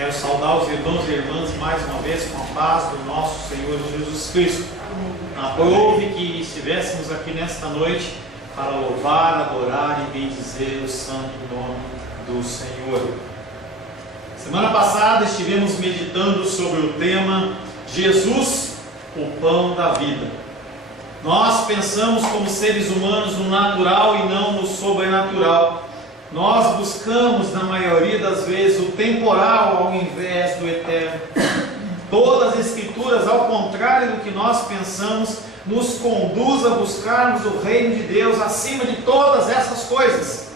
Quero saudar os irmãos e irmãs mais uma vez com a paz do nosso Senhor Jesus Cristo. Aprove que estivéssemos aqui nesta noite para louvar, adorar e bendizer o santo nome do Senhor. Semana passada estivemos meditando sobre o tema Jesus, o pão da vida. Nós pensamos como seres humanos no natural e não no sobrenatural. Nós buscamos, na maioria das vezes, o temporal ao invés do eterno. Todas as Escrituras, ao contrário do que nós pensamos, nos conduz a buscarmos o reino de Deus acima de todas essas coisas.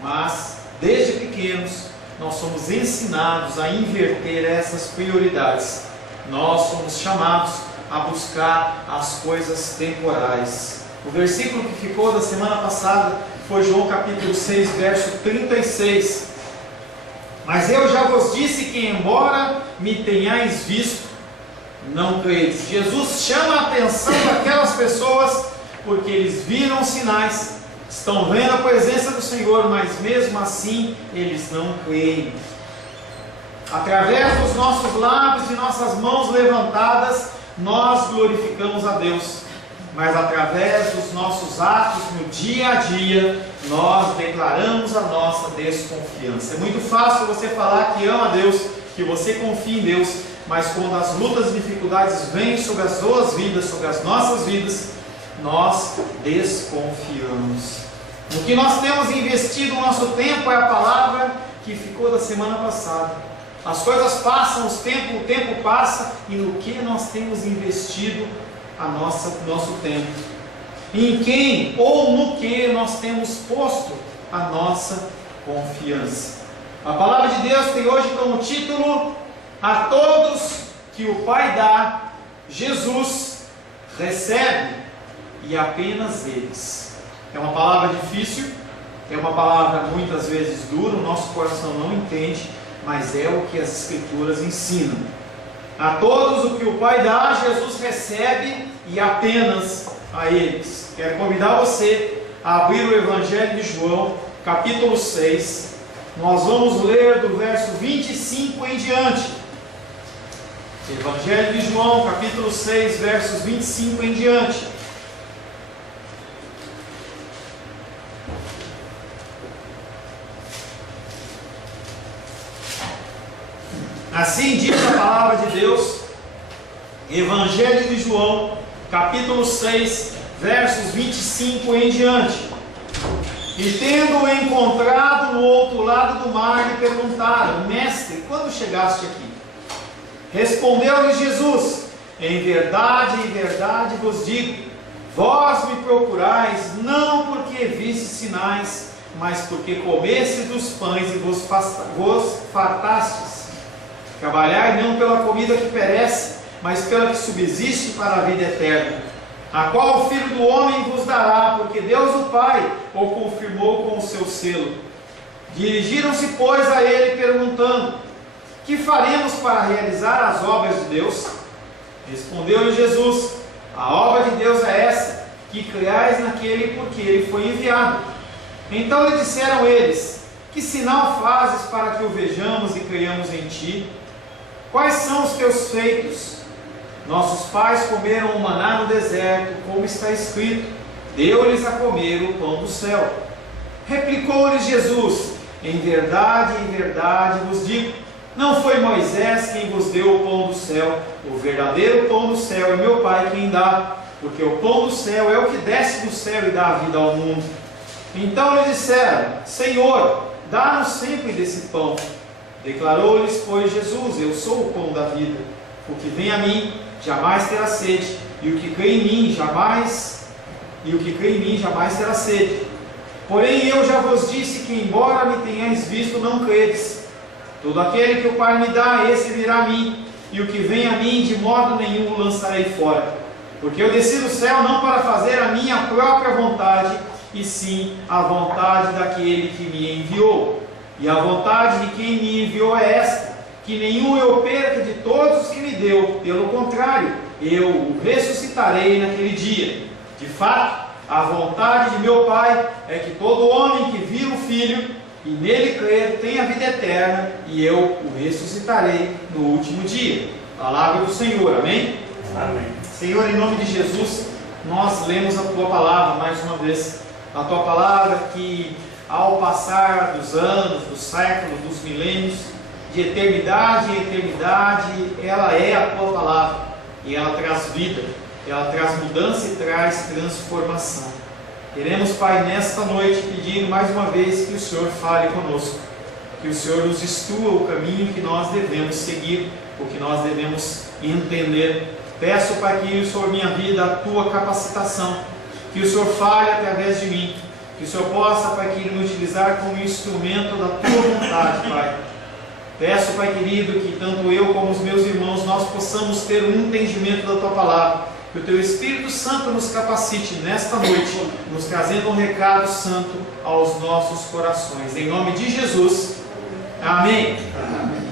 Mas, desde pequenos, nós somos ensinados a inverter essas prioridades. Nós somos chamados a buscar as coisas temporais. O versículo que ficou da semana passada foi João capítulo 6, verso 36. Mas eu já vos disse que, embora me tenhais visto, não credes. Jesus chama a atenção daquelas pessoas porque eles viram sinais, estão vendo a presença do Senhor, mas mesmo assim eles não creem. Através dos nossos lábios e nossas mãos levantadas, nós glorificamos a Deus. Mas através dos nossos atos no dia a dia, nós declaramos a nossa desconfiança. É muito fácil você falar que ama a Deus, que você confia em Deus, mas quando as lutas e dificuldades vêm sobre as suas vidas, sobre as nossas vidas, nós desconfiamos. No que nós temos investido o nosso tempo é a palavra que ficou da semana passada. As coisas passam, o tempo passa, e no que nós temos investido nosso tempo? Em quem ou no que nós temos posto a nossa confiança? A palavra de Deus tem hoje como título: a todos que o Pai dá, Jesus recebe, e apenas eles. É uma palavra difícil, é uma palavra muitas vezes dura, o nosso coração não entende, mas é o que as Escrituras ensinam. A todos o que o Pai dá, Jesus recebe, e apenas a eles. Quero convidar você a abrir o Evangelho de João, capítulo 6. Nós vamos ler do verso 25 em diante. Evangelho de João, capítulo 6, versos 25 em diante. Assim diz a palavra de Deus, Evangelho de João, capítulo 6, versos 25 em diante. E tendo-o encontrado no outro lado do mar, lhe perguntaram: Mestre, quando chegaste aqui? Respondeu-lhe Jesus: em verdade vos digo, vós me procurais, não porque vistes sinais, mas porque comestes dos pães e vos fartastes. Trabalhai não pela comida que perece, mas pela que subsiste para a vida eterna, a qual o Filho do Homem vos dará, porque Deus o Pai o confirmou com o seu selo. Dirigiram-se, pois, a ele, perguntando: que faremos para realizar as obras de Deus? Respondeu-lhe Jesus: a obra de Deus é essa, que creais naquele porque ele foi enviado. Então lhe disseram eles: que sinal fazes para que o vejamos e creiamos em ti? Quais são os teus feitos? Nossos pais comeram o maná no deserto, como está escrito: deu-lhes a comer o pão do céu. Replicou-lhes Jesus: em verdade vos digo, não foi Moisés quem vos deu o pão do céu, o verdadeiro pão do céu é meu Pai quem dá, porque o pão do céu é o que desce do céu e dá a vida ao mundo. Então lhe disseram: Senhor, dá-nos sempre desse pão. Declarou-lhes, pois, Jesus: eu sou o pão da vida. O que vem a mim jamais terá sede, e o que crê em mim jamais terá sede. Porém eu já vos disse que, embora me tenhais visto, não credes. Todo aquele que o Pai me dá, esse virá a mim, e o que vem a mim, de modo nenhum o lançarei fora. Porque eu desci do céu não para fazer a minha própria vontade, e sim a vontade daquele que me enviou. E a vontade de quem me enviou é esta: que nenhum eu perca de todos os que me deu, pelo contrário, eu o ressuscitarei naquele dia. De fato, a vontade de meu Pai é que todo homem que vira o Filho e nele crer tem a vida eterna, e eu o ressuscitarei no último dia. Palavra do Senhor, amém? Amém. Senhor, em nome de Jesus, nós lemos a Tua Palavra mais uma vez. A Tua Palavra que, ao passar dos anos, dos séculos, dos milênios, de eternidade em eternidade, ela é a Tua Palavra, e ela traz vida, ela traz mudança e traz transformação. Queremos, Pai, nesta noite, pedindo mais uma vez que o Senhor fale conosco, que o Senhor nos instrua o caminho que nós devemos seguir, o que nós devemos entender. Peço, Pai, que o Senhor minha vida a Tua capacitação, que o Senhor fale através de mim, que o Senhor possa, Pai querido, me utilizar como instrumento da Tua vontade, Pai. Peço, Pai querido, que tanto eu como os meus irmãos, nós possamos ter um entendimento da Tua Palavra, que o Teu Espírito Santo nos capacite nesta noite, nos trazendo um recado santo aos nossos corações. Em nome de Jesus, amém.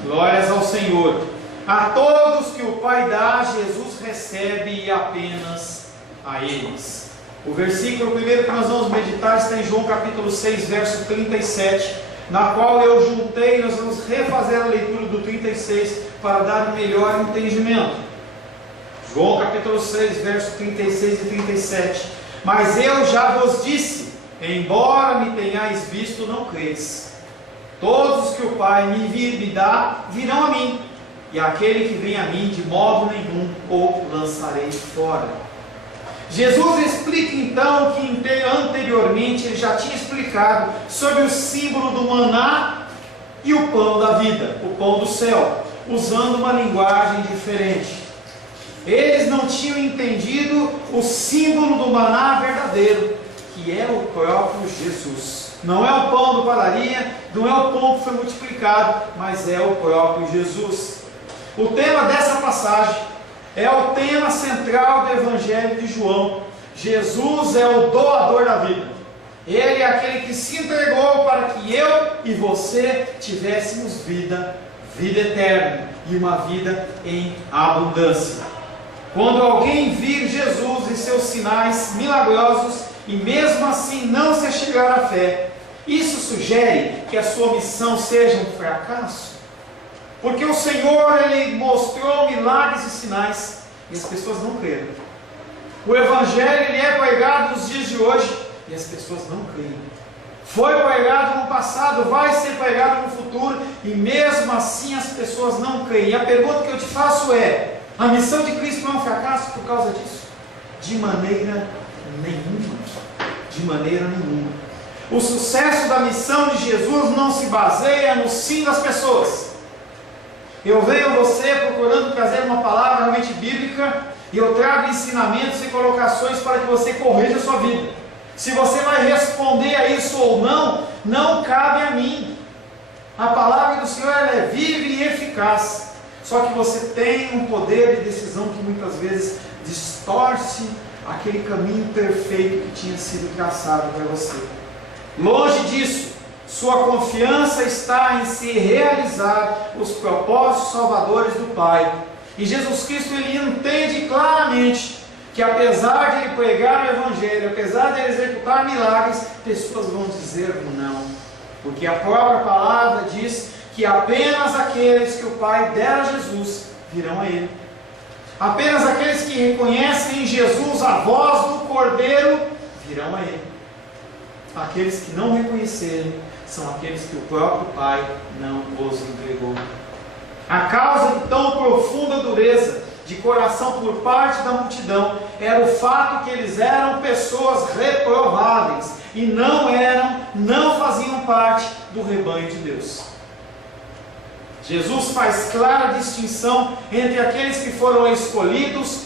Glórias ao Senhor. A todos que o Pai dá, Jesus recebe e apenas a eles. O versículo primeiro que nós vamos meditar está em João capítulo 6, verso 37, na qual eu juntei, nós vamos refazer a leitura do 36 para dar um melhor entendimento. João capítulo 6, verso 36 e 37. Mas eu já vos disse, embora me tenhais visto, não creis. Todos os que o Pai me dá, virão a mim, e aquele que vem a mim, de modo nenhum o lançarei fora. Jesus explica então que anteriormente ele já tinha explicado sobre o símbolo do maná e o pão da vida, o pão do céu, usando uma linguagem diferente. Eles não tinham entendido o símbolo do maná verdadeiro, que é o próprio Jesus. Não é o pão do padaria, não é o pão que foi multiplicado, mas é o próprio Jesus. O tema dessa passagem é o tema central do Evangelho de João. Jesus é o doador da vida. Ele é aquele que se entregou para que eu e você tivéssemos vida eterna e uma vida em abundância. Quando alguém vir Jesus e seus sinais milagrosos e mesmo assim não se chegar à fé, isso sugere que a sua missão seja um fracasso? Porque o Senhor, Ele mostrou milagres e sinais e as pessoas não creram. O Evangelho, ele é pregado nos dias de hoje e as pessoas não creem. Foi pregado no passado, vai ser pregado no futuro e mesmo assim as pessoas não creem. E a pergunta que eu te faço é: a missão de Cristo não é um fracasso por causa disso? De maneira nenhuma. De maneira nenhuma. O sucesso da missão de Jesus não se baseia no sim das pessoas. Eu venho a você procurando trazer uma palavra realmente bíblica e eu trago ensinamentos e colocações para que você corrija a sua vida. Se você vai responder a isso ou não, não cabe a mim. A palavra do Senhor ela é viva e eficaz. Só que você tem um poder de decisão que muitas vezes distorce aquele caminho perfeito que tinha sido traçado para você. Longe disso, sua confiança está em se realizar os propósitos salvadores do Pai. E Jesus Cristo ele entende claramente que apesar de ele pregar o Evangelho, apesar de ele executar milagres, pessoas vão dizer não. Porque a própria palavra diz que apenas aqueles que o Pai der a Jesus virão a Ele. Apenas aqueles que reconhecem em Jesus a voz do Cordeiro virão a Ele. Aqueles que não reconhecerem são aqueles que o próprio Pai não os entregou. A causa de tão profunda dureza de coração por parte da multidão era o fato que eles eram pessoas reprováveis e não faziam parte do rebanho de Deus. Jesus faz clara distinção entre aqueles que foram escolhidos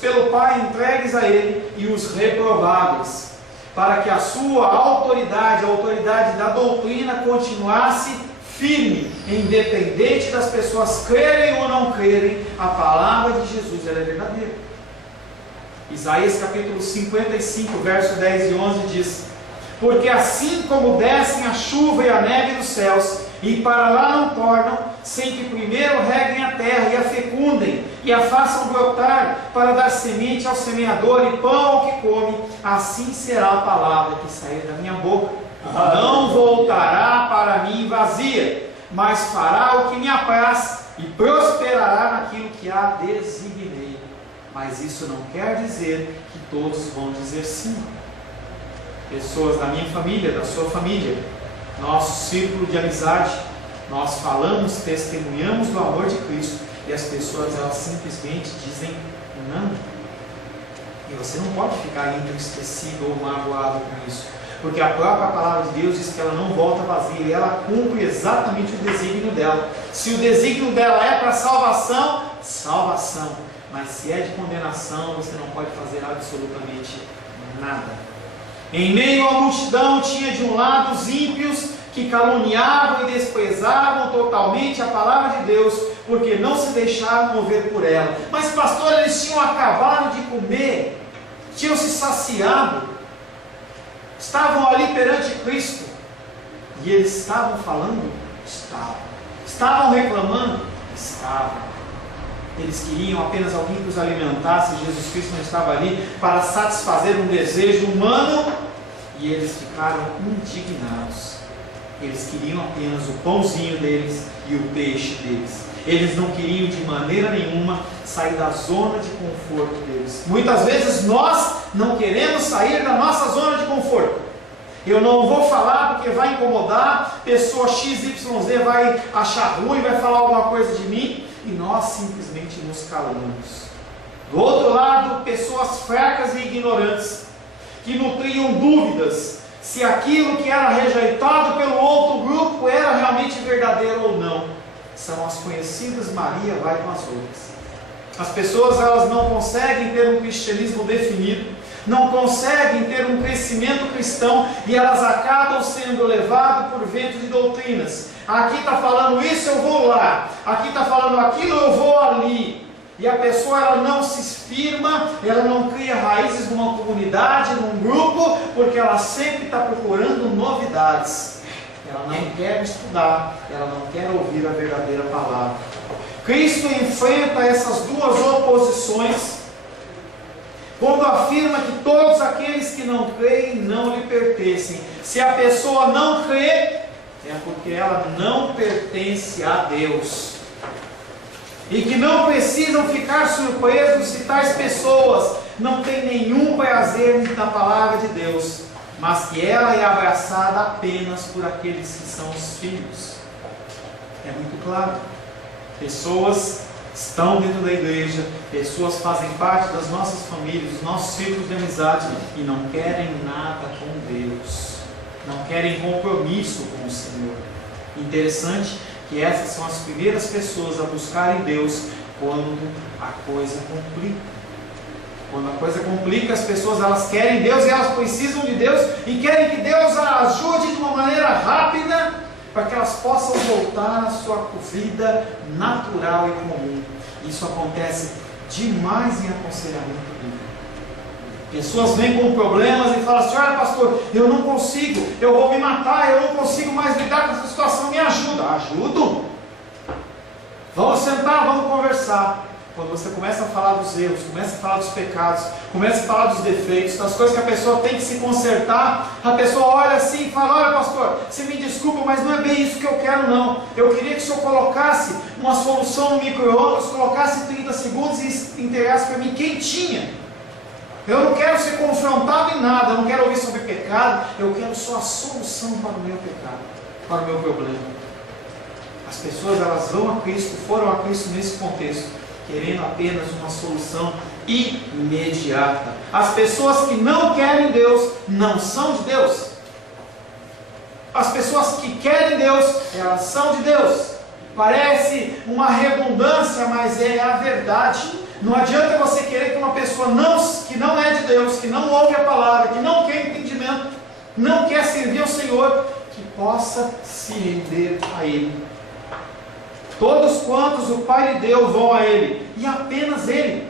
pelo Pai, entregues a Ele, e os reprováveis, para que a sua autoridade, a autoridade da doutrina, continuasse firme, independente das pessoas crerem ou não crerem. A palavra de Jesus ela é verdadeira. Isaías capítulo 55, verso 10 e 11 diz: porque assim como descem a chuva e a neve dos céus, e para lá não tornam, sem que primeiro reguem a terra e a fecundem, e a façam brotar, para dar semente ao semeador e pão ao que come, assim será a palavra que sair da minha boca. não voltará para mim vazia, mas fará o que me apraz e prosperará naquilo que a designei. Mas isso não quer dizer que todos vão dizer sim. Pessoas da minha família, da sua família, nosso círculo de amizade, nós falamos, testemunhamos do amor de Cristo, e as pessoas elas simplesmente dizem não. E você não pode ficar entristecido ou magoado com isso, porque a própria palavra de Deus diz que ela não volta vazia, e ela cumpre exatamente o desígnio dela. Se o desígnio dela é para salvação, salvação. Mas se é de condenação, você não pode fazer absolutamente nada. Em meio à multidão tinha de um lado os ímpios que caluniavam e desprezavam totalmente a palavra de Deus, porque não se deixaram mover por ela. Mas pastor, eles tinham acabado de comer, tinham se saciado, estavam ali perante Cristo, e eles estavam falando? Estavam reclamando? Estavam. Eles queriam apenas alguém que os alimentasse. Jesus Cristo não estava ali para satisfazer um desejo humano, e eles ficaram indignados. Eles queriam apenas o pãozinho deles e o peixe deles. Eles não queriam de maneira nenhuma sair da zona de conforto deles. Muitas vezes nós não queremos sair da nossa zona de conforto. Eu não vou falar porque vai incomodar, pessoa XYZ vai achar ruim, vai falar alguma coisa de mim, e nós simplesmente nos calamos. Do outro lado, pessoas fracas e ignorantes, que nutriam dúvidas se aquilo que era rejeitado pelo outro grupo era realmente verdadeiro ou não. São as conhecidas Maria vai com as outras. As pessoas elas não conseguem ter um cristianismo definido, não conseguem ter um crescimento cristão, e elas acabam sendo levadas por vento de doutrinas. Aqui está falando isso, eu vou lá. Aqui está falando aquilo, eu vou ali. E a pessoa ela não se firma, ela não cria raízes numa comunidade, num grupo, porque ela sempre está procurando novidades. Ela não quer estudar, ela não quer ouvir a verdadeira palavra. Cristo enfrenta essas duas oposições quando afirma que todos aqueles que não creem não lhe pertencem. Se a pessoa não crê, é porque ela não pertence a Deus. E que não precisam ficar surpresos se tais pessoas não têm nenhum prazer na palavra de Deus, mas que ela é abraçada apenas por aqueles que são os filhos. É muito claro. Pessoas estão dentro da igreja, pessoas fazem parte das nossas famílias, dos nossos círculos de amizade, e não querem nada com Deus, não querem compromisso com o Senhor. Interessante que essas são as primeiras pessoas a buscarem Deus quando a coisa complica. Quando a coisa complica, as pessoas elas querem Deus e elas precisam de Deus e querem que Deus as ajude de uma maneira rápida para que elas possam voltar à sua vida natural e comum. Isso acontece demais em aconselhamento bíblico. Pessoas vêm com problemas e falam assim: olha pastor, eu não consigo, eu vou me matar, eu não consigo mais lidar com essa situação, me ajuda. Ajudo? Vamos sentar, vamos conversar. Quando você começa a falar dos erros, começa a falar dos pecados, começa a falar dos defeitos, das coisas que a pessoa tem que se consertar, a pessoa olha assim e fala: olha pastor, você me desculpa, mas não é bem isso que eu quero não. Eu queria que o senhor colocasse uma solução no micro-ondas, colocasse 30 segundos e entregasse para mim quentinha. Eu não quero ser confrontado em nada, eu não quero ouvir sobre pecado, eu quero só a solução para o meu pecado, para o meu problema. As pessoas elas vão a Cristo, foram a Cristo nesse contexto, querendo apenas uma solução imediata. As pessoas que não querem Deus, não são de Deus. As pessoas que querem Deus, elas são de Deus. Parece uma redundância, mas é a verdade. Não adianta você querer que uma pessoa que não é de Deus, que não ouve a palavra, que não quer entendimento, não quer servir ao Senhor, que possa se render a Ele. Todos quantos o Pai lhe deu vão a Ele, e apenas Ele.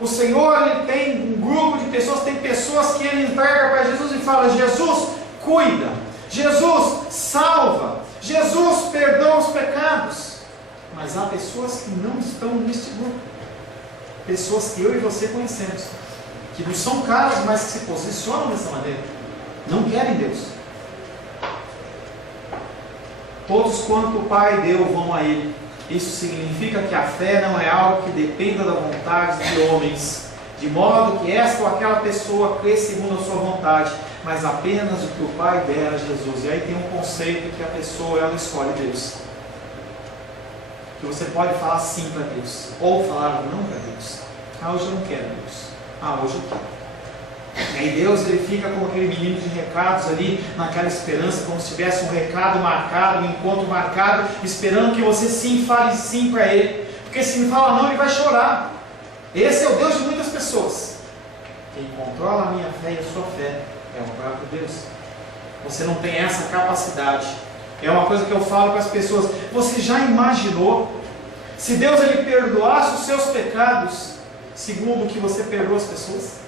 O Senhor ele tem um grupo de pessoas, tem pessoas que Ele entrega para Jesus e fala: Jesus, cuida, Jesus, salva, Jesus, perdoa os pecados. Mas há pessoas que não estão neste grupo, pessoas que eu e você conhecemos, que não são caras, mas que se posicionam dessa maneira, não querem Deus, Todos quanto o Pai deu vão a Ele. Isso significa que a fé não é algo que dependa da vontade de homens, de modo que esta ou aquela pessoa crê segundo a sua vontade, mas apenas o que o Pai der a Jesus. E aí tem um conceito que a pessoa ela escolhe Deus. Que você pode falar sim para Deus, ou falar não para Deus. Ah, hoje eu não quero Deus. Ah, hoje eu quero. E aí Deus ele fica como aquele menino de recados ali, naquela esperança, como se tivesse um recado marcado, um encontro marcado, esperando que você sim fale sim para Ele. Porque se me fala não, Ele vai chorar. Esse é o Deus de muitas pessoas. Quem controla a minha fé e a sua fé é o próprio Deus. Você não tem essa capacidade. É uma coisa que eu falo para as pessoas. Você já imaginou se Deus ele perdoasse os seus pecados segundo o que você perdoa as pessoas?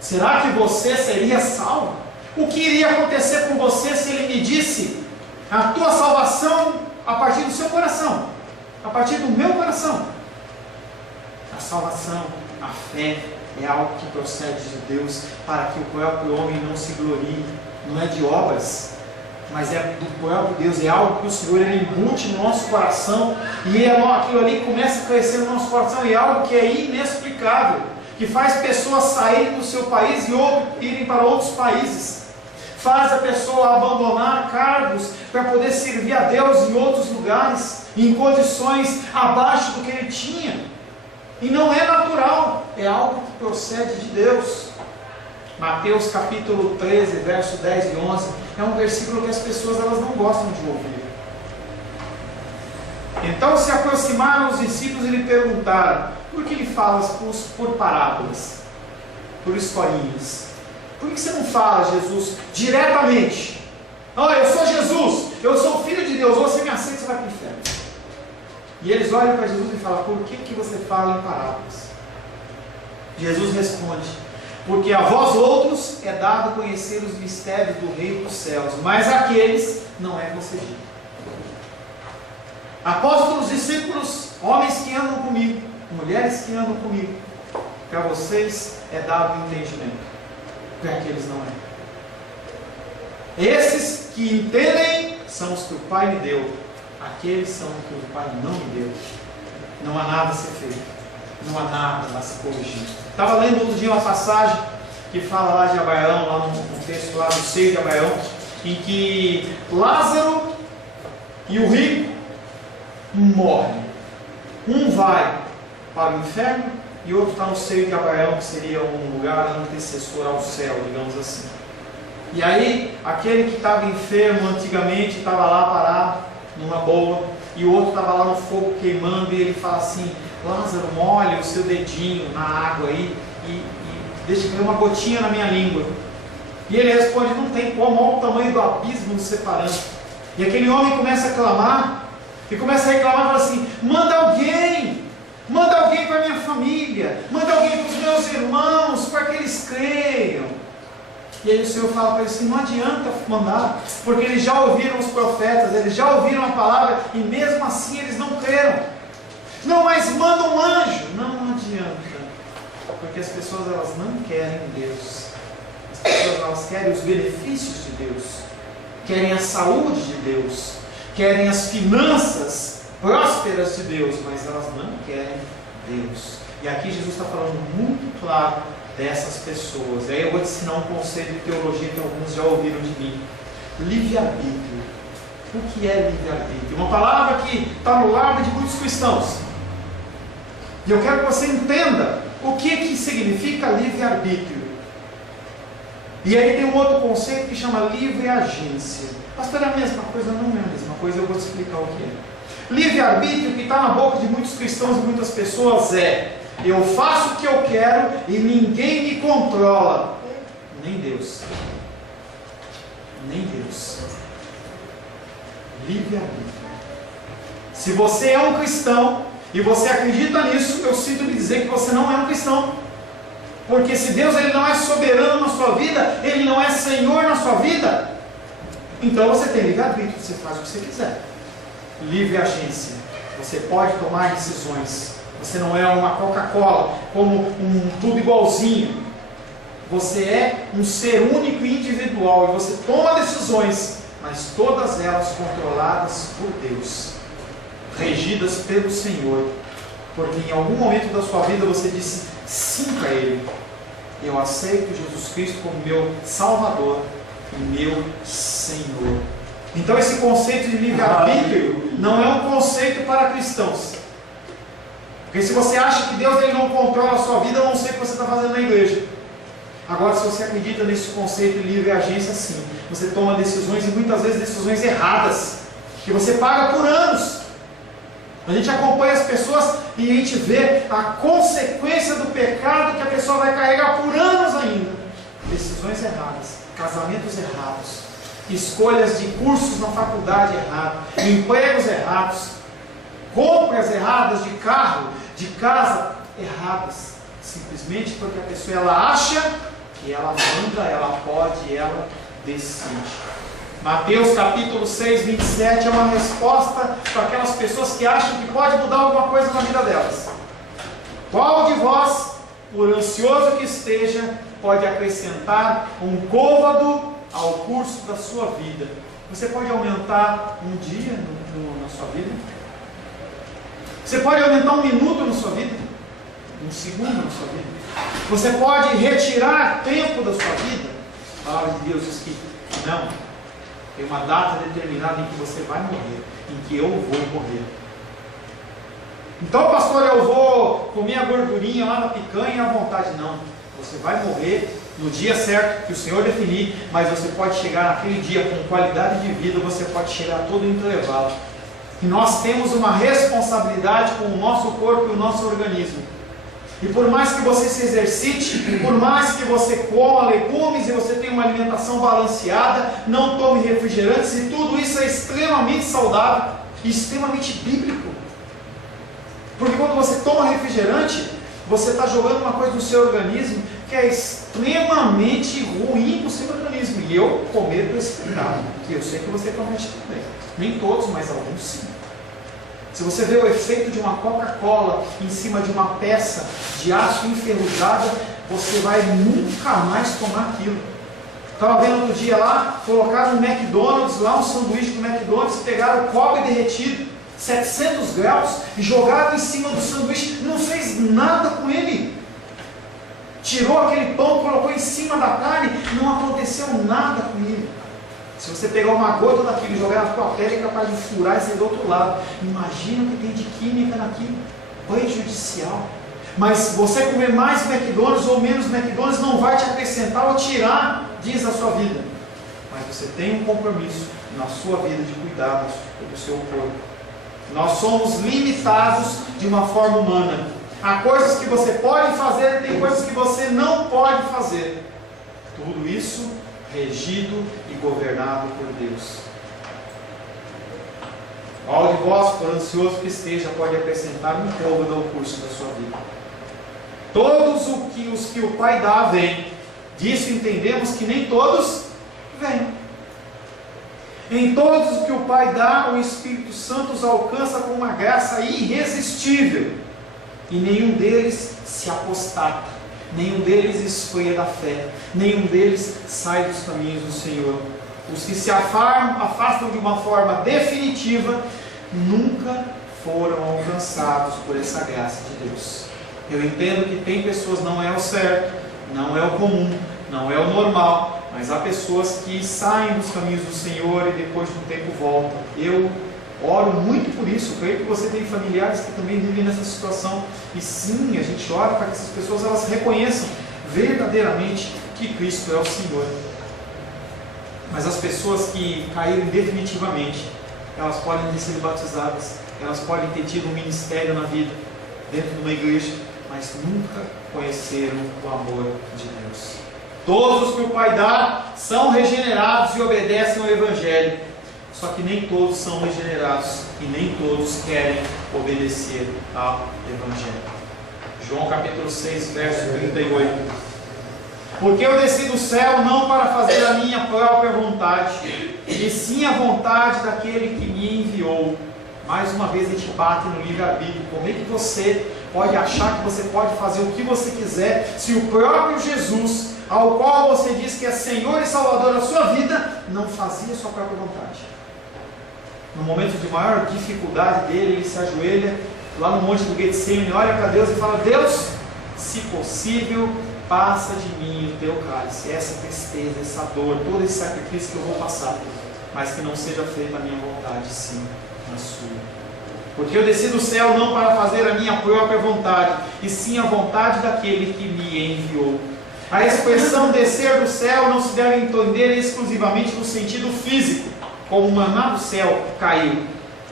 Será que você seria salvo? O que iria acontecer com você se Ele medisse a tua salvação a partir do seu coração? A partir do meu coração? A salvação, a fé é algo que procede de Deus para que o próprio homem não se glorie. Não é de obras, mas é do próprio Deus. É algo que o Senhor ele embute no nosso coração e aquilo ali começa a crescer no nosso coração. E é algo que é inexplicável, que faz pessoas saírem do seu país e irem para outros países, faz a pessoa abandonar cargos para poder servir a Deus em outros lugares, em condições abaixo do que ele tinha, e não é natural, é algo que procede de Deus. Mateus capítulo 13, verso 10 e 11, é um versículo que as pessoas elas não gostam de ouvir. Então se aproximaram os discípulos e lhe perguntaram: por que ele fala por parábolas, por historinhas? Por que você não fala, Jesus, diretamente? Olha, eu sou Jesus, eu sou o Filho de Deus, ou você me aceita, você vai para o inferno. E eles olham para Jesus e falam: por que você fala em parábolas? Jesus responde: porque a vós outros é dado conhecer os mistérios do reino dos céus, mas àqueles não é concedido. Apóstolos, discípulos, homens que andam comigo, mulheres que andam comigo, para vocês é dado o entendimento, para aqueles não é. Esses que entendem são os que o Pai me deu, aqueles são os que o Pai não me deu. Não há nada a ser feito, não há nada a se corrigir. Estava lendo outro dia uma passagem que fala lá de Abraão, lá no texto lá do seio de Abraão, em que Lázaro e o rico morrem. Um vai para o inferno e outro está no seio de Abraão, que seria um lugar antecessor ao céu, digamos assim. E aí, aquele que estava enfermo antigamente estava lá parado, numa boa, e o outro estava lá no fogo queimando, e ele fala assim: Lázaro, molha o seu dedinho na água aí e deixa cair uma gotinha na minha língua. E ele responde: não tem como, olha o tamanho do abismo nos separando. E aquele homem começa a clamar, e começa a reclamar, fala assim: manda alguém para minha família, manda alguém para os meus irmãos, para que eles creiam. E aí o Senhor fala para eles assim: não adianta mandar, porque eles já ouviram os profetas, eles já ouviram a palavra, e mesmo assim eles não creram. Não, mas manda um anjo. Não adianta, porque as pessoas elas não querem Deus. As pessoas elas querem os benefícios de Deus, querem a saúde de Deus, querem as finanças prósperas de Deus, mas elas não querem Deus. E aqui Jesus está falando muito claro dessas pessoas. Aí eu vou te ensinar um conceito de teologia que alguns já ouviram de mim: livre-arbítrio. O que é livre-arbítrio? Uma palavra que está no lábio de muitos cristãos. E eu quero que você entenda o que significa livre-arbítrio. E aí tem um outro conceito que chama livre-agência. Pastor, é a mesma coisa? Não é a mesma coisa, eu vou te explicar o que é. Livre-arbítrio que está na boca de muitos cristãos e muitas pessoas é: eu faço o que eu quero e ninguém me controla. Nem Deus. Nem Deus. Livre-arbítrio. Se você é um cristão e você acredita nisso, eu sinto lhe dizer que você não é um cristão. Porque se Deus ele não é soberano na sua vida, Ele não é Senhor na sua vida, então você tem livre-arbítrio, você faz o que você quiser. Livre-agência. Você pode tomar decisões. Você não é uma Coca-Cola, como um tudo igualzinho. Você é um ser único e individual, e você toma decisões mas todas elas controladas por Deus, regidas pelo Senhor, porque em algum momento da sua vida você disse sim para Ele. Eu aceito Jesus Cristo como meu Salvador e meu Senhor. Então esse conceito de livre-arbítrio não é um conceito para cristãos. Porque se você acha que Deus ele não controla a sua vida, eu não sei o que você está fazendo na igreja. Agora, se você acredita nesse conceito de livre agência, sim, você toma decisões e muitas vezes decisões erradas, que você paga por anos. A gente acompanha as pessoas e a gente vê a consequência do pecado que a pessoa vai carregar por anos ainda. Decisões erradas, casamentos errados, escolhas de cursos na faculdade errados, empregos errados, compras erradas de carro, de casa erradas, simplesmente porque a pessoa ela acha que ela manda, ela pode, ela decide. Mateus capítulo 6, 27 é uma resposta para aquelas pessoas que acham que pode mudar alguma coisa na vida delas. Qual de vós, por ansioso que esteja, pode acrescentar um côvado ao curso da sua vida? Você pode aumentar um dia na sua vida? Você pode aumentar um minuto na sua vida? Um segundo na sua vida? Você pode retirar tempo da sua vida? A palavra de Deus diz que não. Tem uma data determinada em que você vai morrer, em que eu vou morrer. Então, pastor, eu vou comer a gordurinha lá na picanha à vontade. Não. Você vai morrer no dia certo que o Senhor definir, mas você pode chegar naquele dia com qualidade de vida, você pode chegar todo intervalo. E nós temos uma responsabilidade com o nosso corpo e o nosso organismo. E por mais que você se exercite, por mais que você coma legumes e você tenha uma alimentação balanceada, não tome refrigerantes, e tudo isso é extremamente saudável e extremamente bíblico. Porque quando você toma refrigerante, você está jogando uma coisa no seu organismo que é extremamente ruim para o seu organismo. E eu cometo esse pecado, que eu sei que você comete também. Nem todos, mas alguns sim. Se você vê o efeito de uma Coca-Cola em cima de uma peça de aço enferrujada, você vai nunca mais tomar aquilo. Estava vendo outro dia lá, colocaram um McDonald's, lá um sanduíche do McDonald's, pegaram o cobre derretido, 700 graus, e jogaram em cima do sanduíche, não fez nada com ele. Tirou aquele pão, colocou em cima da carne, não aconteceu nada com ele. Se você pegar uma gota daquilo e jogar na tua pele, é capaz de furar e sair do outro lado. Imagina o que tem de química naquilo. Prejudicial. Mas você comer mais McDonald's ou menos McDonald's não vai te acrescentar ou tirar dias da sua vida. Mas você tem um compromisso na sua vida de cuidar do seu corpo. Nós somos limitados de uma forma humana. Há coisas que você pode fazer e tem coisas que você não pode fazer. Tudo isso regido e governado por Deus. Qual de vós, por ansioso que esteja, pode acrescentar um côvado ao curso da sua vida? Todos os que o Pai dá, vêm. Disso entendemos que nem todos vêm. Em todos os que o Pai dá, o Espírito Santo os alcança com uma graça irresistível. E nenhum deles se apostata. Nenhum deles esfria da fé, nenhum deles sai dos caminhos do Senhor. Os que se afastam de uma forma definitiva, nunca foram alcançados por essa graça de Deus. Eu entendo que tem pessoas, não é o certo, não é o comum, não é o normal, mas há pessoas que saem dos caminhos do Senhor e depois de um tempo voltam. Eu oro muito por isso, creio que você tem familiares que também vivem nessa situação, e sim, a gente ora para que essas pessoas elas reconheçam verdadeiramente que Cristo é o Senhor. Mas as pessoas que caíram definitivamente, elas podem ter sido batizadas, elas podem ter tido um ministério na vida, dentro de uma igreja, mas nunca conheceram o amor de Deus. Todos os que o Pai dá são regenerados e obedecem ao Evangelho. Só que nem todos são regenerados e nem todos querem obedecer ao Evangelho. João capítulo 6, verso 38. Porque eu desci do céu não para fazer a minha própria vontade, e sim a vontade daquele que me enviou. Mais uma vez a gente bate no livre-arbítrio. Como é que você pode achar que você pode fazer o que você quiser, se o próprio Jesus, ao qual você diz que é Senhor e Salvador da sua vida, não fazia a sua própria vontade? No momento de maior dificuldade dele, ele se ajoelha lá no monte do Getsemane, olha para Deus e fala: Deus, se possível, passa de mim o teu cálice, essa tristeza, essa dor, todo esse sacrifício que eu vou passar, mas que não seja feita a minha vontade, sim, a sua. Porque eu desci do céu não para fazer a minha própria vontade, e sim a vontade daquele que me enviou. A expressão descer do céu não se deve entender exclusivamente no sentido físico, como o maná do céu caiu,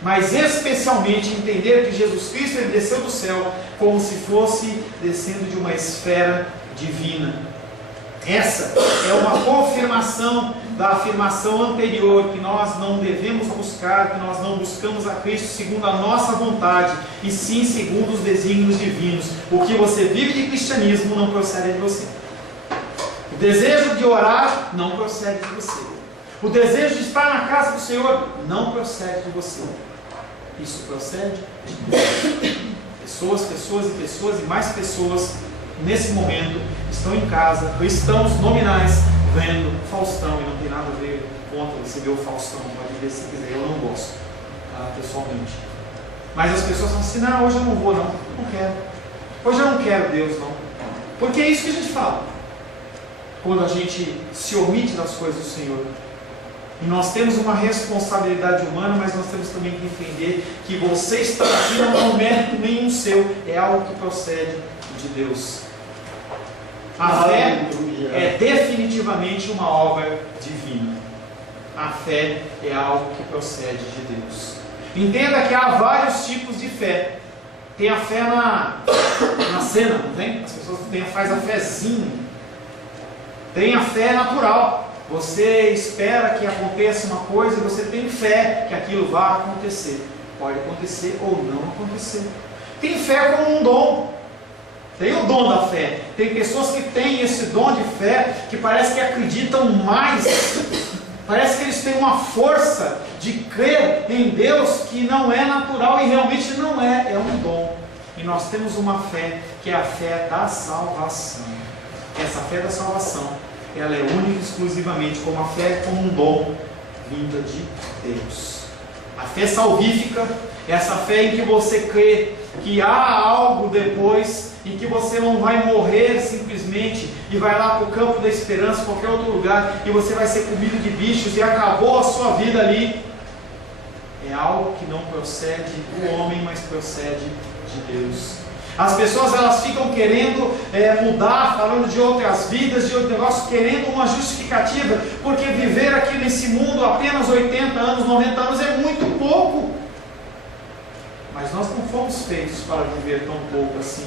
mas especialmente entender que Jesus Cristo ele desceu do céu como se fosse descendo de uma esfera divina. Essa é uma confirmação da afirmação anterior, que nós não devemos buscar, que nós não buscamos a Cristo segundo a nossa vontade, e sim segundo os desígnios divinos. O que você vive de cristianismo não procede de você. O desejo de orar não procede de você. O desejo de estar na casa do Senhor não procede de você. Isso procede de Deus. Pessoas e mais pessoas nesse momento estão em casa, cristãos nominais, vendo Faustão, e não tem nada a ver contra você ver o Faustão, pode ver se quiser, eu não gosto, pessoalmente. Mas as pessoas falam assim: não, hoje eu não vou, não quero. Hoje eu não quero Deus, não. Porque é isso que a gente fala quando a gente se omite das coisas do Senhor. E nós temos uma responsabilidade humana, mas nós temos também que entender que você está aqui não é um mérito nenhum seu, é algo que procede de Deus. A fé é definitivamente uma obra divina. A fé é algo que procede de Deus. Entenda que há vários tipos de fé. Tem a fé na cena, não tem? As pessoas fazem a fezinha. Tem a fé natural. Você espera que aconteça uma coisa e você tem fé que aquilo vai acontecer. Pode acontecer ou não acontecer. Tem fé como um dom. Tem o dom da fé. Tem pessoas que têm esse dom de fé que parece que acreditam mais. Parece que eles têm uma força de crer em Deus que não é natural e realmente não é. É um dom. E nós temos uma fé que é a fé da salvação. Essa fé da salvação, ela é única e exclusivamente como a fé como um dom vinda de Deus. A fé salvífica é essa fé em que você crê que há algo depois e que você não vai morrer simplesmente e vai lá para o campo da esperança, qualquer outro lugar, e você vai ser comido de bichos e acabou a sua vida ali. É algo que não procede do homem, mas procede de Deus. As pessoas elas ficam querendo mudar, falando de outras vidas, de outro negócio, querendo uma justificativa, porque viver aqui nesse mundo apenas 80 anos, 90 anos é muito pouco. Mas nós não fomos feitos para viver tão pouco assim.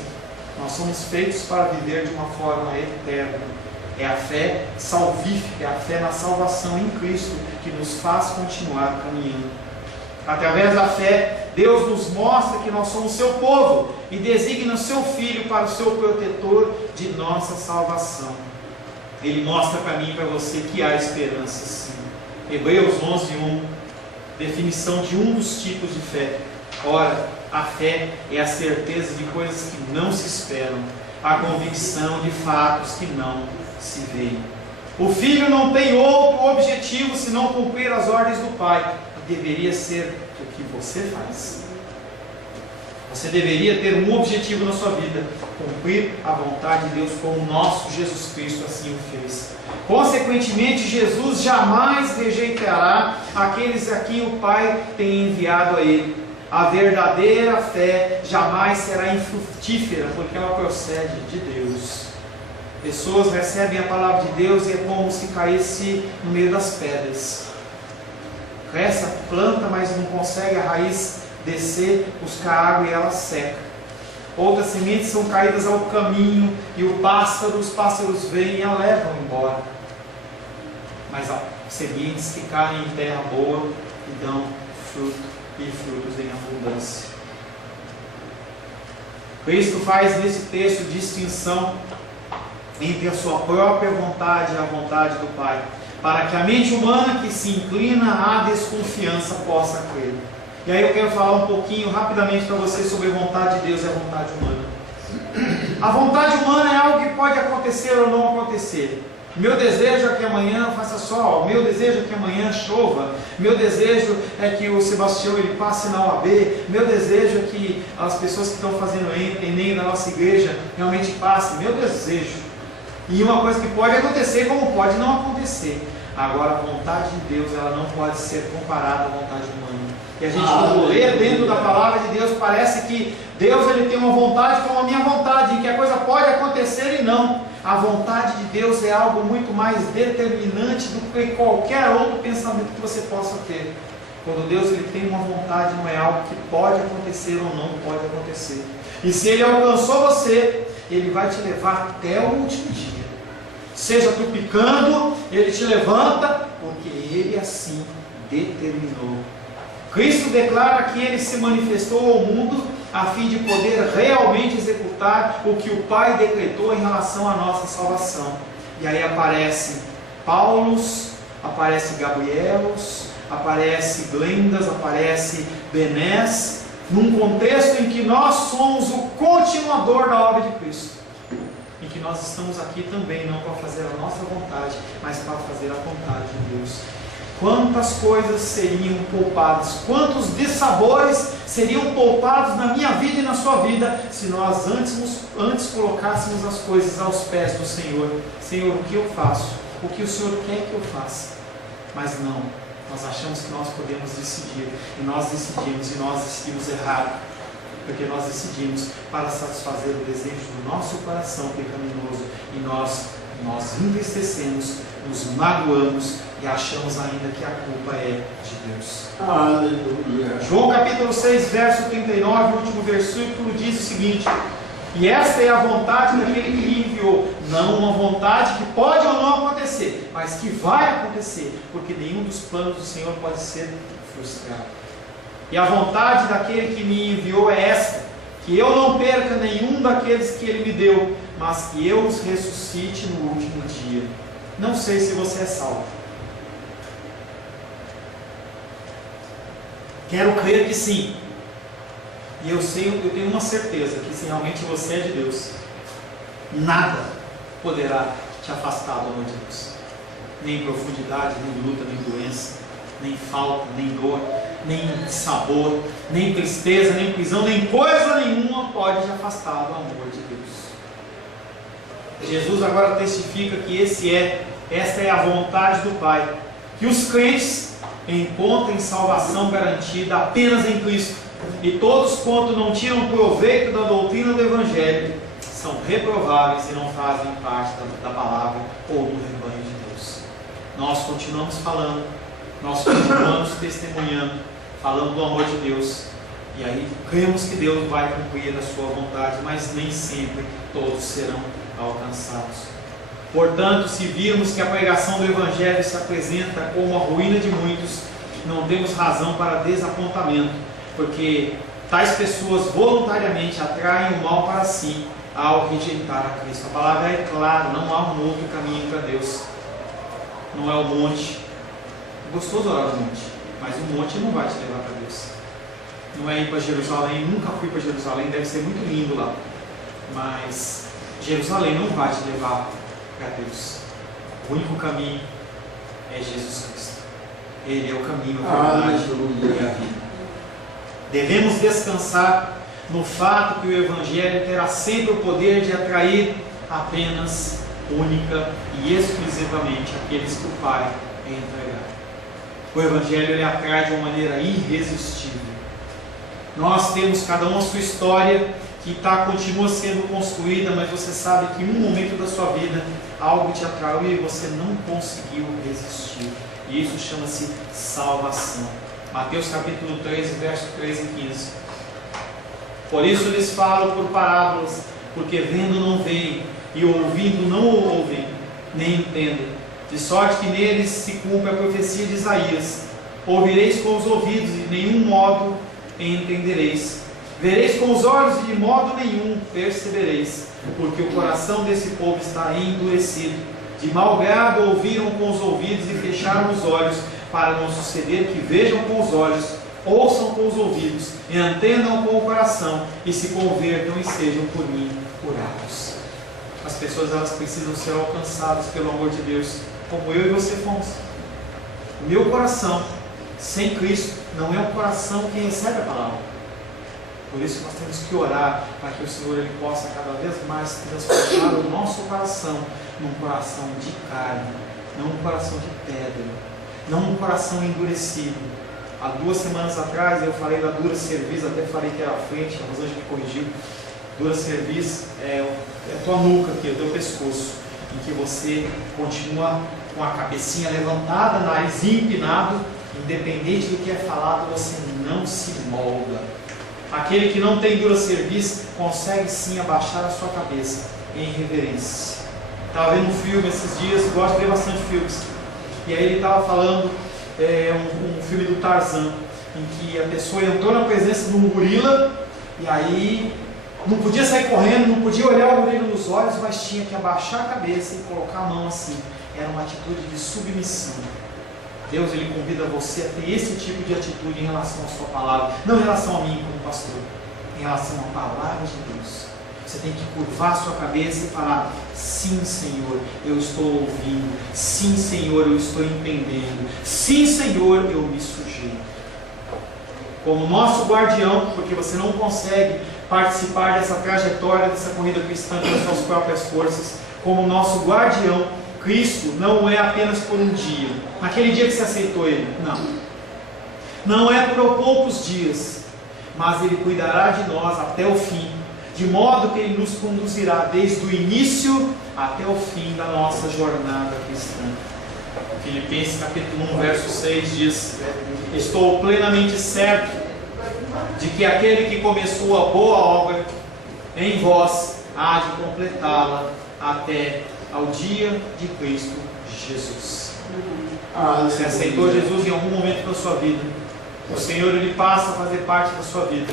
Nós somos feitos para viver de uma forma eterna. É a fé salvífica, é a fé na salvação em Cristo que nos faz continuar caminhando. Através da fé, Deus nos mostra que nós somos seu povo e designa seu Filho para o seu protetor de nossa salvação. Ele mostra para mim e para você que há esperança sim. Hebreus 11:1, definição de um dos tipos de fé. Ora, a fé é a certeza de coisas que não se esperam, a convicção de fatos que não se veem. O Filho não tem outro objetivo senão cumprir as ordens do Pai. Deveria ser o que você faz. Você deveria ter um objetivo na sua vida: cumprir a vontade de Deus, como o nosso Jesus Cristo assim o fez. Consequentemente, Jesus jamais rejeitará aqueles a quem o Pai tem enviado a Ele. A verdadeira fé jamais será infrutífera, porque ela procede de Deus. Pessoas recebem a palavra de Deus e é como se caísse no meio das pedras. Cresce a planta, mas não consegue a raiz descer, buscar água e ela seca. Outras sementes são caídas ao caminho e os pássaros vêm e a levam embora. Mas há sementes que caem em terra boa e dão fruto, e frutos em abundância. Cristo faz nesse texto distinção entre a sua própria vontade e a vontade do Pai, para que a mente humana que se inclina à desconfiança possa crer. E aí eu quero falar um pouquinho rapidamente para vocês sobre a vontade de Deus e a vontade humana. A vontade humana é algo que pode acontecer ou não acontecer. Meu desejo é que amanhã faça sol, meu desejo é que amanhã chova, meu desejo é que o Sebastião ele passe na OAB, meu desejo é que as pessoas que estão fazendo Enem na nossa igreja realmente passem, meu desejo. E uma coisa que pode acontecer como pode não acontecer. Agora, a vontade de Deus, ela não pode ser comparada à vontade humana. E a gente, quando lê dentro da palavra de Deus, parece que Deus ele tem uma vontade como a minha vontade, e que a coisa pode acontecer e não. A vontade de Deus é algo muito mais determinante do que qualquer outro pensamento que você possa ter. Quando Deus ele tem uma vontade, não é algo que pode acontecer ou não pode acontecer. E se Ele alcançou você, Ele vai te levar até o último dia. Seja tu picando, Ele te levanta, porque Ele assim determinou. Cristo declara que Ele se manifestou ao mundo a fim de poder realmente executar o que o Pai decretou em relação à nossa salvação. E aí aparece Paulos, aparece Gabrielos, aparece Glendas, aparece Benés, num contexto em que nós somos o continuador da obra de Cristo. Em que nós estamos aqui também, não para fazer a nossa vontade, mas para fazer a vontade de Deus. Quantas coisas seriam poupadas, quantos dissabores seriam poupados na minha vida e na sua vida, se nós antes colocássemos as coisas aos pés do Senhor. Senhor, o que eu faço? O que o Senhor quer que eu faça? Mas não, nós achamos que nós podemos decidir, e nós decidimos errado, porque nós decidimos para satisfazer o desejo do nosso coração pecaminoso, e nós entristecemos, nos magoamos e achamos ainda que a culpa é de Deus. Aleluia. João capítulo 6, verso 39, o último versículo diz o seguinte: e esta é a vontade daquele que me enviou, não uma vontade que pode ou não acontecer, mas que vai acontecer, porque nenhum dos planos do Senhor pode ser frustrado. E a vontade daquele que me enviou é esta: que eu não perca nenhum daqueles que Ele me deu, mas que eu os ressuscite no último dia. Não sei se você é salvo. Quero crer que sim. E eu tenho uma certeza que se realmente você é de Deus, nada poderá te afastar do amor de Deus. Nem profundidade, nem luta, nem doença, nem falta, nem dor, nem sabor, nem tristeza, nem prisão, nem coisa nenhuma pode te afastar do amor de Deus. Jesus agora testifica que esta é a vontade do Pai, que os crentes encontrem salvação garantida apenas em Cristo, e todos quanto não tiram proveito da doutrina do Evangelho são reprováveis e não fazem parte da palavra ou do rebanho de Deus. Nós continuamos falando, nós continuamos testemunhando, falando do amor de Deus, e aí cremos que Deus vai cumprir a sua vontade, mas nem sempre todos serão alcançados. Portanto, se virmos que a pregação do Evangelho se apresenta como a ruína de muitos, não temos razão para desapontamento, porque tais pessoas voluntariamente atraem o mal para si ao rejeitar a Cristo. A palavra é clara, não há um outro caminho para Deus. Não é o monte. É gostoso orar no monte, mas o monte não vai te levar para Deus. Não é ir para Jerusalém, nunca fui para Jerusalém, deve ser muito lindo lá, mas Jerusalém não vai te levar para Deus. O único caminho é Jesus Cristo. Ele é o caminho, a verdade e a vida. Devemos descansar no fato que o Evangelho terá sempre o poder de atrair apenas, única e exclusivamente aqueles que o Pai entregar. O Evangelho ele atrai de uma maneira irresistível. Nós temos cada um a sua história que continua sendo construída, mas você sabe que em um momento da sua vida algo te atraiu e você não conseguiu resistir. E isso chama-se salvação. Mateus capítulo 3, verso 13 e 15. Por isso lhes falo por parábolas, porque vendo não veem, e ouvindo não ouvem, nem entendem. De sorte que neles se cumpre a profecia de Isaías: ouvireis com os ouvidos e de nenhum modo entendereis. Vereis com os olhos e de modo nenhum percebereis, porque o coração desse povo está endurecido. De mau grado ouviram com os ouvidos e fecharam os olhos, para não suceder que vejam com os olhos ouçam com os ouvidos, entendam com o coração e se convertam e sejam por mim curados. As pessoas, elas precisam ser alcançadas pelo amor de Deus, como eu e você fomos. O meu coração sem Cristo não é um coração que recebe a palavra. Por isso nós temos que orar para que o Senhor ele possa cada vez mais transformar o nosso coração num coração de carne, não um coração de pedra, não um coração endurecido. Há 2 semanas atrás eu falei da dura cerviz, até falei que era a frente, a Rosângela me corrigiu. Dura cerviz é a tua nuca aqui, é o teu pescoço, em que você continua com a cabecinha levantada, nariz empinado, independente do que é falado, você não se molda. Aquele que não tem dura cerviz consegue sim abaixar a sua cabeça em reverência. Estava vendo um filme esses dias, eu gosto de ver bastante filmes, e aí ele estava falando um filme do Tarzan, em que a pessoa entrou na presença de um gorila, e aí não podia sair correndo, não podia olhar o gorila nos olhos, mas tinha que abaixar a cabeça e colocar a mão assim. Era uma atitude de submissão. Deus ele convida você a ter esse tipo de atitude em relação à sua palavra, não em relação a mim como pastor, em relação à palavra de Deus. Você tem que curvar a sua cabeça e falar: sim, Senhor, eu estou ouvindo, sim, Senhor, eu estou entendendo, sim, Senhor, eu me sujeito. Como nosso guardião, porque você não consegue participar dessa trajetória, dessa corrida cristã pelas suas próprias forças, como nosso guardião, Cristo não é apenas por um dia, naquele dia que você aceitou Ele, não é por poucos dias, mas Ele cuidará de nós até o fim, de modo que Ele nos conduzirá desde o início até o fim da nossa jornada cristã. Filipenses capítulo 1, verso 6 diz: estou plenamente certo de que aquele que começou a boa obra em vós há de completá-la até ao dia de Cristo Jesus. Você aceitou Jesus em algum momento da sua vida, o Senhor ele passa a fazer parte da sua vida,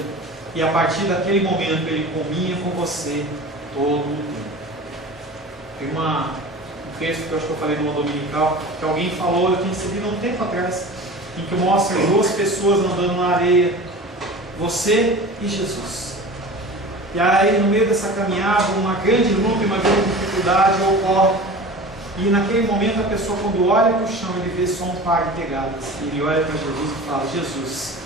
e a partir daquele momento Ele caminha com você todo o tempo. Tem um texto que eu acho que eu falei numa dominical, que alguém falou, eu tinha recebido um tempo atrás, em que mostra 2 pessoas andando na areia, você e Jesus. E aí no meio dessa caminhada, uma grande luta e uma grande dificuldade ocorre, e naquele momento a pessoa, quando olha para o chão, ele vê só um par de pegadas, e ele olha para Jesus e fala: Jesus,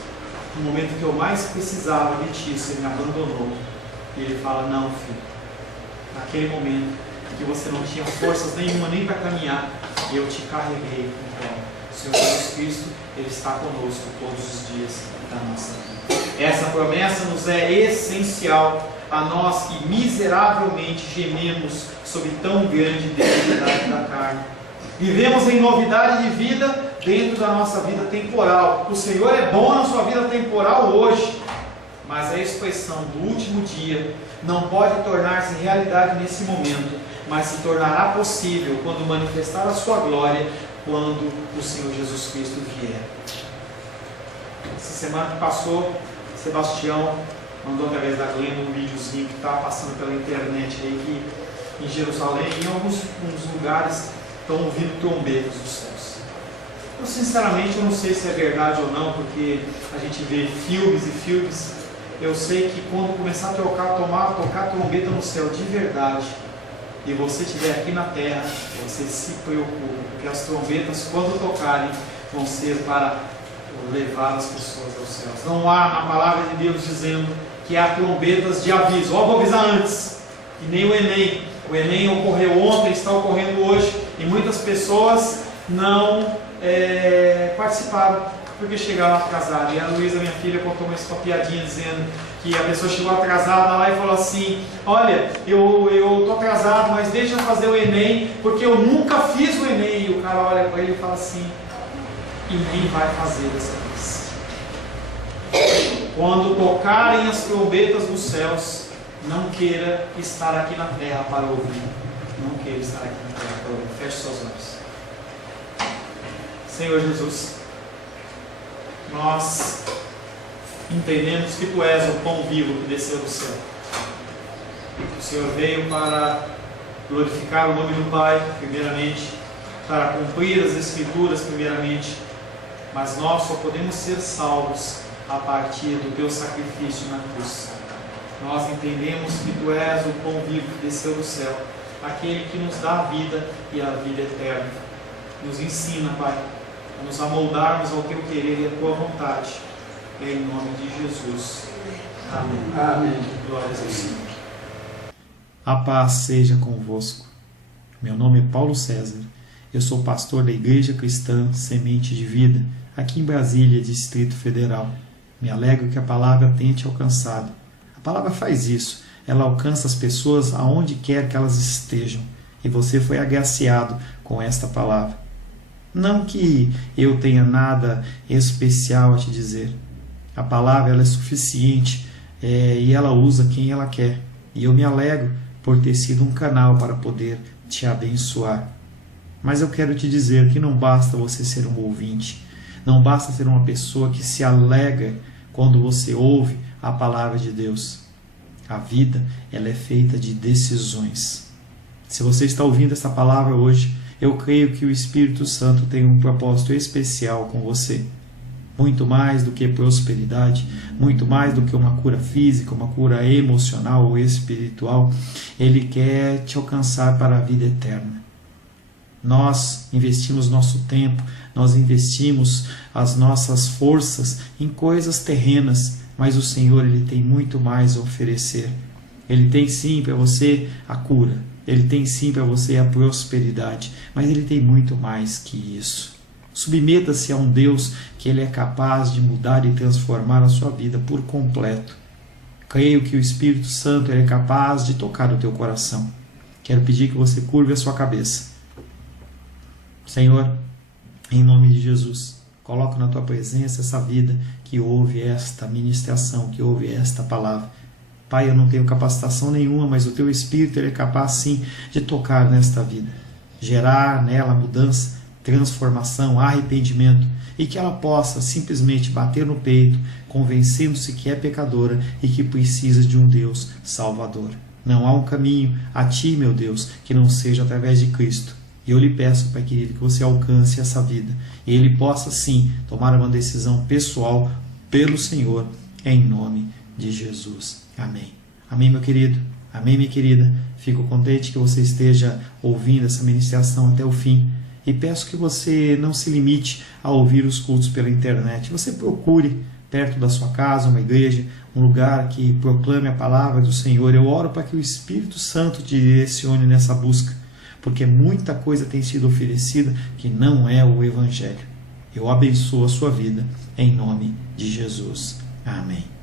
no momento que eu mais precisava de ti, você me abandonou. E ele fala: não, filho, naquele momento em que você não tinha forças nenhuma nem para caminhar, eu te carreguei. Então, o Senhor Jesus Cristo, Ele está conosco todos os dias da nossa vida. Essa promessa nos é essencial a nós que miseravelmente gememos sob tão grande debilidade da carne. Vivemos em novidade de vida dentro da nossa vida temporal. O Senhor é bom na sua vida temporal hoje, mas a expressão do último dia não pode tornar-se realidade nesse momento, mas se tornará possível quando manifestar a sua glória, quando o Senhor Jesus Cristo vier. Essa semana que passou, Sebastião mandou através da Glenda um videozinho que está passando pela internet aí, que em Jerusalém, em alguns lugares, estão ouvindo trombetas dos céus. Eu sinceramente eu não sei se é verdade ou não, porque a gente vê filmes e filmes. Eu sei que quando começar a tocar trombeta no céu de verdade, e você estiver aqui na terra, você se preocupa, porque as trombetas, quando tocarem, vão ser para levar as pessoas aos céus. Não há na palavra de Deus dizendo que há trombetas de aviso. Ó, vou avisar antes. E nem o Enem. O Enem ocorreu ontem, está ocorrendo hoje, e muitas pessoas não participaram, porque chegaram atrasadas. E a Luísa, minha filha, contou uma piadinha dizendo que a pessoa chegou atrasada lá e falou assim: olha, eu estou atrasado, mas deixa eu fazer o Enem, porque eu nunca fiz o Enem. E o cara olha para ele e fala assim: e nem vai fazer dessa vez. Quando tocarem as trombetas dos céus, não queira estar aqui na terra para ouvir. Não queira estar aqui na terra para ouvir. Feche seus olhos. Senhor Jesus, nós entendemos que Tu és o pão vivo que desceu do céu. O Senhor veio para glorificar o nome do Pai, primeiramente, para cumprir as Escrituras, primeiramente, mas nós só podemos ser salvos a partir do teu sacrifício na cruz. Nós entendemos que tu és o pão vivo que desceu do céu, aquele que nos dá a vida e a vida eterna. Nos ensina, Pai, a nos amoldarmos ao teu querer e à tua vontade. Em nome de Jesus. Amém. Amém. Glórias ao Senhor. A paz seja convosco. Meu nome é Paulo César. Eu sou pastor da Igreja Cristã Semente de Vida, aqui em Brasília, Distrito Federal. Me alegro que a palavra tenha te alcançado. A palavra faz isso. Ela alcança as pessoas aonde quer que elas estejam. E você foi agraciado com esta palavra. Não que eu tenha nada especial a te dizer. A palavra ela é suficiente e ela usa quem ela quer. E eu me alegro por ter sido um canal para poder te abençoar. Mas eu quero te dizer que não basta você ser um ouvinte. Não basta ser uma pessoa que se alegra quando você ouve a palavra de Deus. A vida ela é feita de decisões. Se você está ouvindo essa palavra hoje, eu creio que o Espírito Santo tem um propósito especial com você. Muito mais do que prosperidade, muito mais do que uma cura física, uma cura emocional ou espiritual, Ele quer te alcançar para a vida eterna. Nós investimos nosso tempo, nós investimos as nossas forças em coisas terrenas, mas o Senhor ele tem muito mais a oferecer. Ele tem sim para você a cura, Ele tem sim para você a prosperidade, mas Ele tem muito mais que isso. Submeta-se a um Deus que Ele é capaz de mudar e transformar a sua vida por completo. Creio que o Espírito Santo ele é capaz de tocar o teu coração. Quero pedir que você curve a sua cabeça. Senhor, em nome de Jesus, coloco na tua presença essa vida que ouve esta ministração, que ouve esta palavra. Pai, eu não tenho capacitação nenhuma, mas o teu Espírito ele é capaz sim de tocar nesta vida, gerar nela mudança, transformação, arrependimento, e que ela possa simplesmente bater no peito, convencendo-se que é pecadora e que precisa de um Deus salvador. Não há um caminho a ti, meu Deus, que não seja através de Cristo. E eu lhe peço, Pai querido, que você alcance essa vida e ele possa sim tomar uma decisão pessoal pelo Senhor, em nome de Jesus. Amém. Amém, meu querido. Amém, minha querida. Fico contente que você esteja ouvindo essa ministração até o fim. E peço que você não se limite a ouvir os cultos pela internet. Você procure perto da sua casa uma igreja, um lugar que proclame a palavra do Senhor. Eu oro para que o Espírito Santo te direcione nessa busca, porque muita coisa tem sido oferecida que não é o Evangelho. Eu abençoo a sua vida em nome de Jesus. Amém.